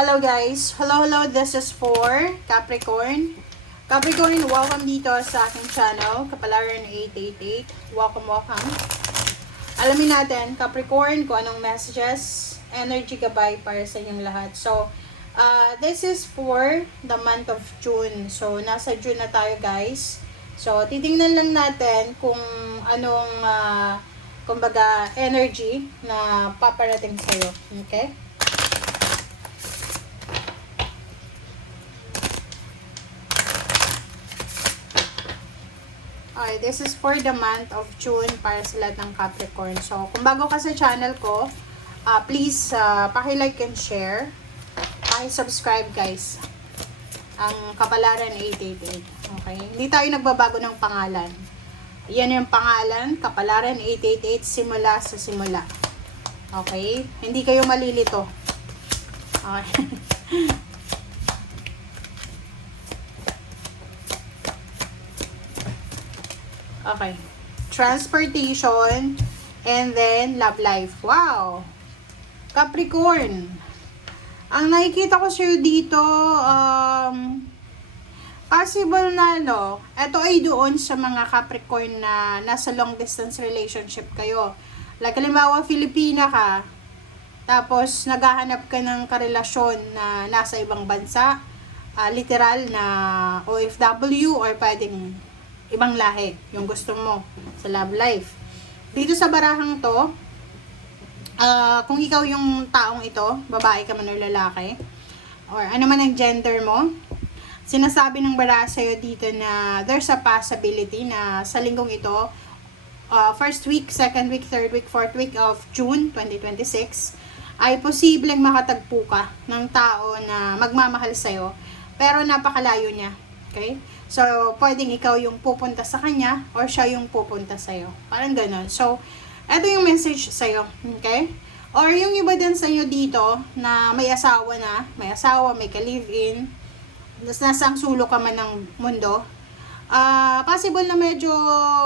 Hello guys. Hello, this is for Capricorn. Capricorn, welcome dito sa aking channel, Kapalaran 888. Welcome. Alamin natin, Capricorn, kung anong messages, energy gabay para sa inyong lahat. So, this is for the month of June. So, nasa June na tayo guys. So, titingnan lang natin kung anong, kumbaga, energy na paparating sa'yo. Okay? Okay, this is for the month of June para sa lahat ng Capricorn. So, kung bago ka sa channel ko, please paki-like and share. Paki-subscribe guys. Ang Kapalaran 888. Okay? Hindi tayo nagbabago ng pangalan. Yan yung pangalan, Kapalaran 888, simula sa simula. Okay? Hindi kayo malilito. Okay. Okay. Transportation and then love life. Wow! Capricorn. Ang nakikita ko sa'yo dito, possible na, ito ay doon sa mga Capricorn na nasa long distance relationship kayo. Like, halimbawa, Filipina ka, tapos naghahanap ka ng karelasyon na nasa ibang bansa, literal na OFW or pwedeng ibang lahi, yung gusto mo sa love life. Dito sa barahang to, kung ikaw yung taong ito, babae ka man o lalaki, or ano man ang gender mo, sinasabi ng baraha sa'yo dito na there's a possibility na sa linggong ito, first week, second week, third week, fourth week of June 2026, ay posibleng makatagpo ka ng tao na magmamahal sa'yo, pero napakalayo niya. Okay? So, pwedeng ikaw yung pupunta sa kanya or siya yung pupunta sa'yo. Parang ganun. So, ito yung message sa'yo. Okay? Or yung iba din sa inyo dito na may asawa, may ka-live-in, nasa ang sulok ka man ng mundo, possible na medyo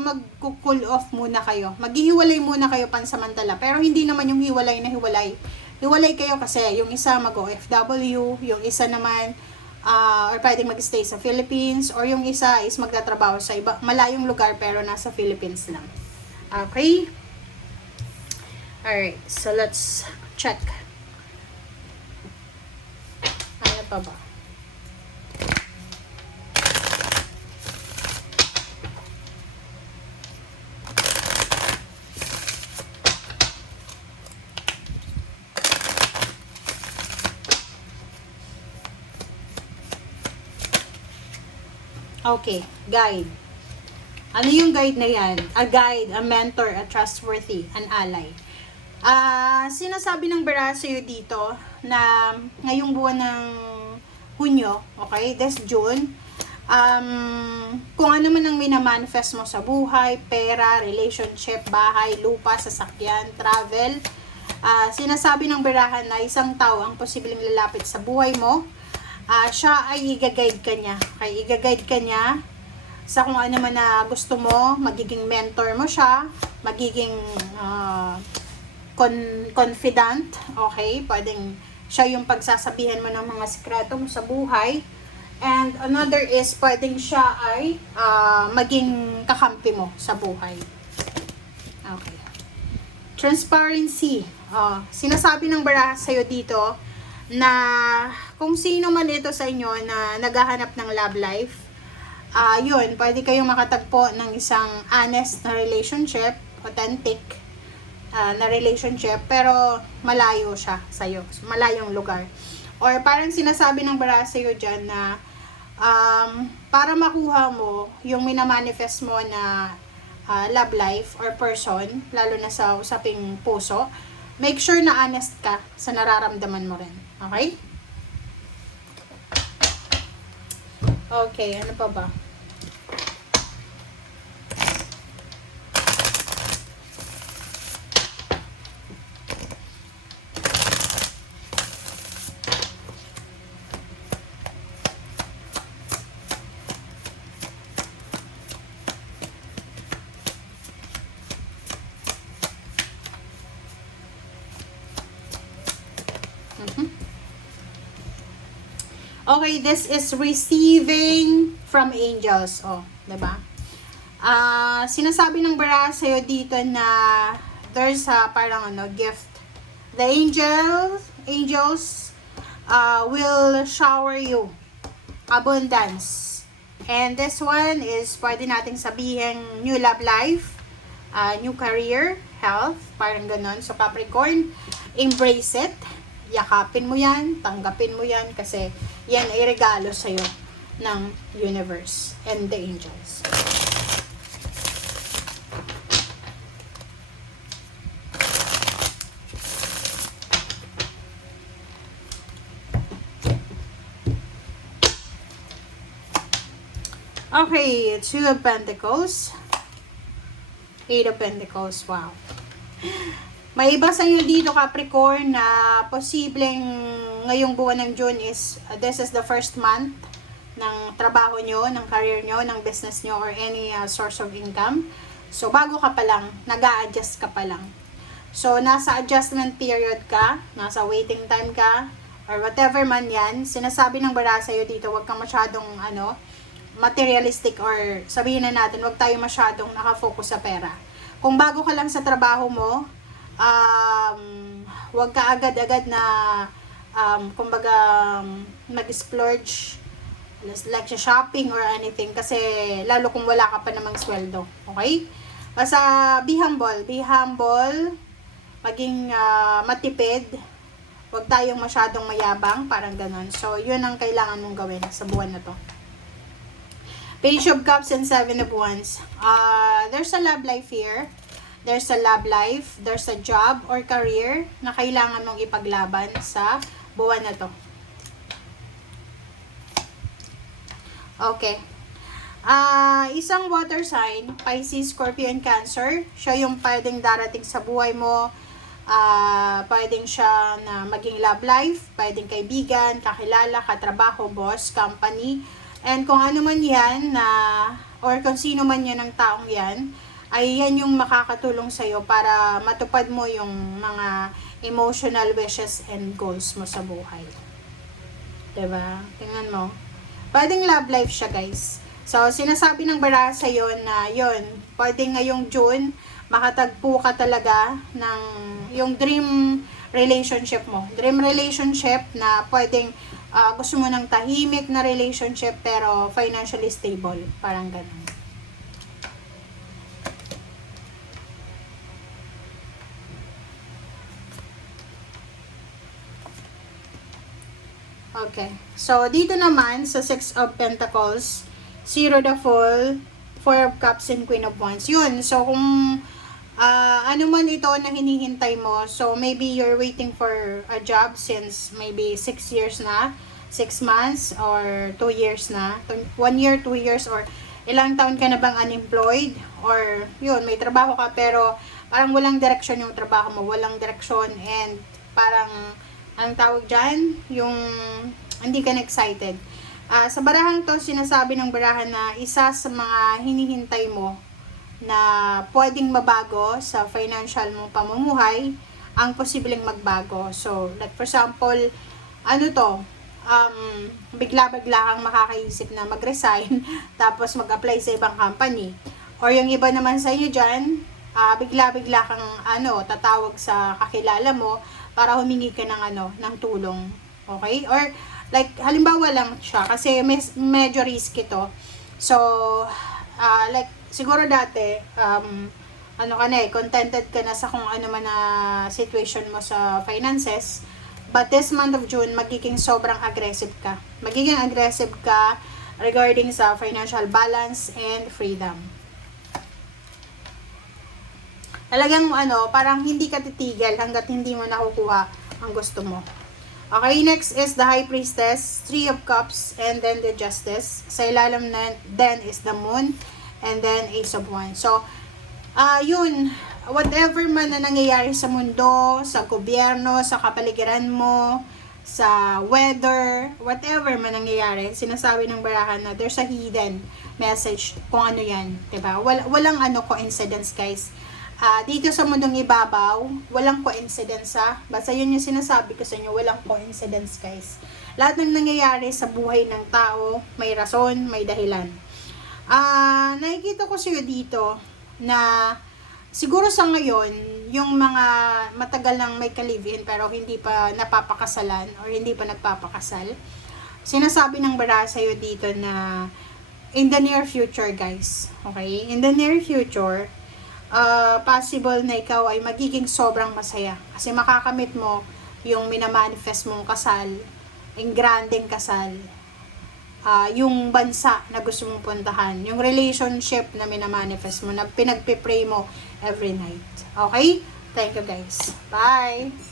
mag-cool off muna kayo. Maghihiwalay muna kayo pansamantala. Pero hindi naman yung hiwalay na hiwalay. Hiwalay kayo kasi yung isa mag-OFW, yung isa naman or pwedeng mag-stay sa Philippines, or yung isa is magtatrabaho sa iba, malayong lugar pero nasa Philippines lang. Okay? Alright, so let's check. Ano pa ba? Okay, guide. Ano yung guide na yan? A guide, a mentor, a trustworthy, an ally. Sinasabi ng baraha sa'yo dito na ngayong buwan ng Hunyo, okay, this June, kung ano man ang minamanifest mo sa buhay, pera, relationship, bahay, lupa, sasakyan, travel, sinasabi ng baraha na isang tao ang posibleng lalapit sa buhay mo. Siya ay i-guide ka niya. Okay, i-guide ka niya sa kung ano man na gusto mo, magiging mentor mo siya, magiging confidant, okay? Pwedeng siya yung pagsasabihan mo ng mga sikreto mo sa buhay. And another is, pwedeng siya ay maging kakampi mo sa buhay. Okay. Transparency. Sinasabi ng baraha sa'yo dito na kung sino man ito sa inyo na naghahanap ng love life, yun, pwede kayong makatagpo ng isang honest na relationship, authentic na relationship, pero malayo siya sa'yo, malayong lugar. Or parang sinasabi ng baraha sa'yo dyan na para makuha mo yung minamanifest mo na love life or person, lalo na sa usaping puso, make sure na honest ka sa nararamdaman mo rin. Okay? Okay, ano pa ba? Okay, this is receiving from angels. Oh, diba? Sinasabi ng baraha sa'yo dito na there's a parang gift. The angels will shower you abundance. And this one is pwede nating sabihin new love life, new career, health, parang ganon. So Capricorn, embrace it. Yakapin mo yan, tanggapin mo yan kasi yan ay regalo sa'yo ng universe and the angels. Okay, Two of Pentacles, Eight of Pentacles, wow. May iba sa inyo dito Capricorn na posibleng ngayong buwan ng June is this is the first month ng trabaho nyo, ng career nyo, ng business nyo or any source of income. So bago ka pa lang, nag-a-adjust ka pa lang. So nasa adjustment period ka, nasa waiting time ka or whatever man yan. Sinasabi ng baraha sa'yo dito, wag kang masyadong materialistic or sabihin na natin, wag tayo masyadong nakafocus sa pera. Kung bago ka lang sa trabaho mo, wag ka agad-agad na kumbaga mag-splurge like sa shopping or anything kasi lalo kung wala ka pa namang sweldo. Okay? Basta be humble, maging matipid, wag tayong masyadong mayabang, parang ganon. So, yun ang kailangan mong gawin sa buwan na to. Page of Cups and Seven of Wands. There's a love life here. There's a love life, there's a job or career na kailangan mong ipaglaban sa buwan na to. Okay. Isang water sign, Pisces, Scorpio, and Cancer. Siya yung pwedeng darating sa buhay mo. Pwedeng siya na maging love life, pwedeng kaibigan, kakilala, katrabaho, boss, company. And kung ano man yan or kung sino man yan ng taong yan, ay yan yung makakatulong sa'yo para matupad mo yung mga emotional wishes and goals mo sa buhay. Diba? Tingnan mo. Pwedeng love life siya, guys. So, sinasabi ng baraha sa'yo na yun, pwedeng ngayong June, makatagpo ka talaga ng yung dream relationship mo. Dream relationship na pwedeng gusto mo ng tahimik na relationship pero financially stable. Parang ganun. Okay. So, dito naman, sa Six of Pentacles, Zero the Fool, Four of Cups, and Queen of Wands. Yun. So, kung ano man ito na hinihintay mo, so maybe you're waiting for a job since maybe 6 years na, 6 months, or 2 years na, 1 year, 2 years, or ilang taon ka na bang unemployed, or yun, may trabaho ka pero parang walang direksyon yung trabaho mo, walang direksyon and parang anong tawag dyan? Yung hindi ka na-excited. Sa barahang to, sinasabi ng barahan na isa sa mga hinihintay mo na pwedeng mabago sa financial mong pamumuhay, ang posibleng magbago. So, like for example, bigla-bigla kang makakaisip na mag-resign, tapos mag-apply sa ibang company. Or yung iba naman sa inyo dyan, bigla-bigla kang tatawag sa kakilala mo, para humingi ka ng tulong. Okay? Or like halimbawa lang siya kasi medyo risky to. So like siguro dati contented ka na sa kung ano man na situation mo sa finances. But this month of June, magiging sobrang aggressive ka. Magiging aggressive ka regarding sa financial balance and freedom. Talagang parang hindi ka titigil hanggat hindi mo nakukuha ang gusto mo. Okay, next is the High Priestess, Three of Cups, and then the Justice. Sa ilalim na then is the Moon, and then Ace of Wands. So, yun, whatever man na nangyayari sa mundo, sa gobyerno, sa kapaligiran mo, sa weather, whatever man nangyayari, sinasabi ng barahan na there's a hidden message kung ano yan, diba? Walang coincidence, guys. Dito sa mundong ibabaw, walang coincidence Basta yun yung sinasabi ko sa inyo, walang coincidence guys. Lahat ng nangyayari sa buhay ng tao, may rason, may dahilan. Nakikita ko sa'yo dito na siguro sa ngayon, yung mga matagal nang may kalivin pero hindi pa napapakasalan or hindi pa nagpapakasal, sinasabi ng bara sa'yo dito na in the near future guys, okay? In the near future, possible na ikaw ay magiging sobrang masaya kasi makakamit mo yung minamanifest mong kasal, yung grandeng kasal, yung bansa na gusto mong puntahan, yung relationship na minamanifest mo, na pinagpipray mo every night. Okay? Thank you guys. Bye!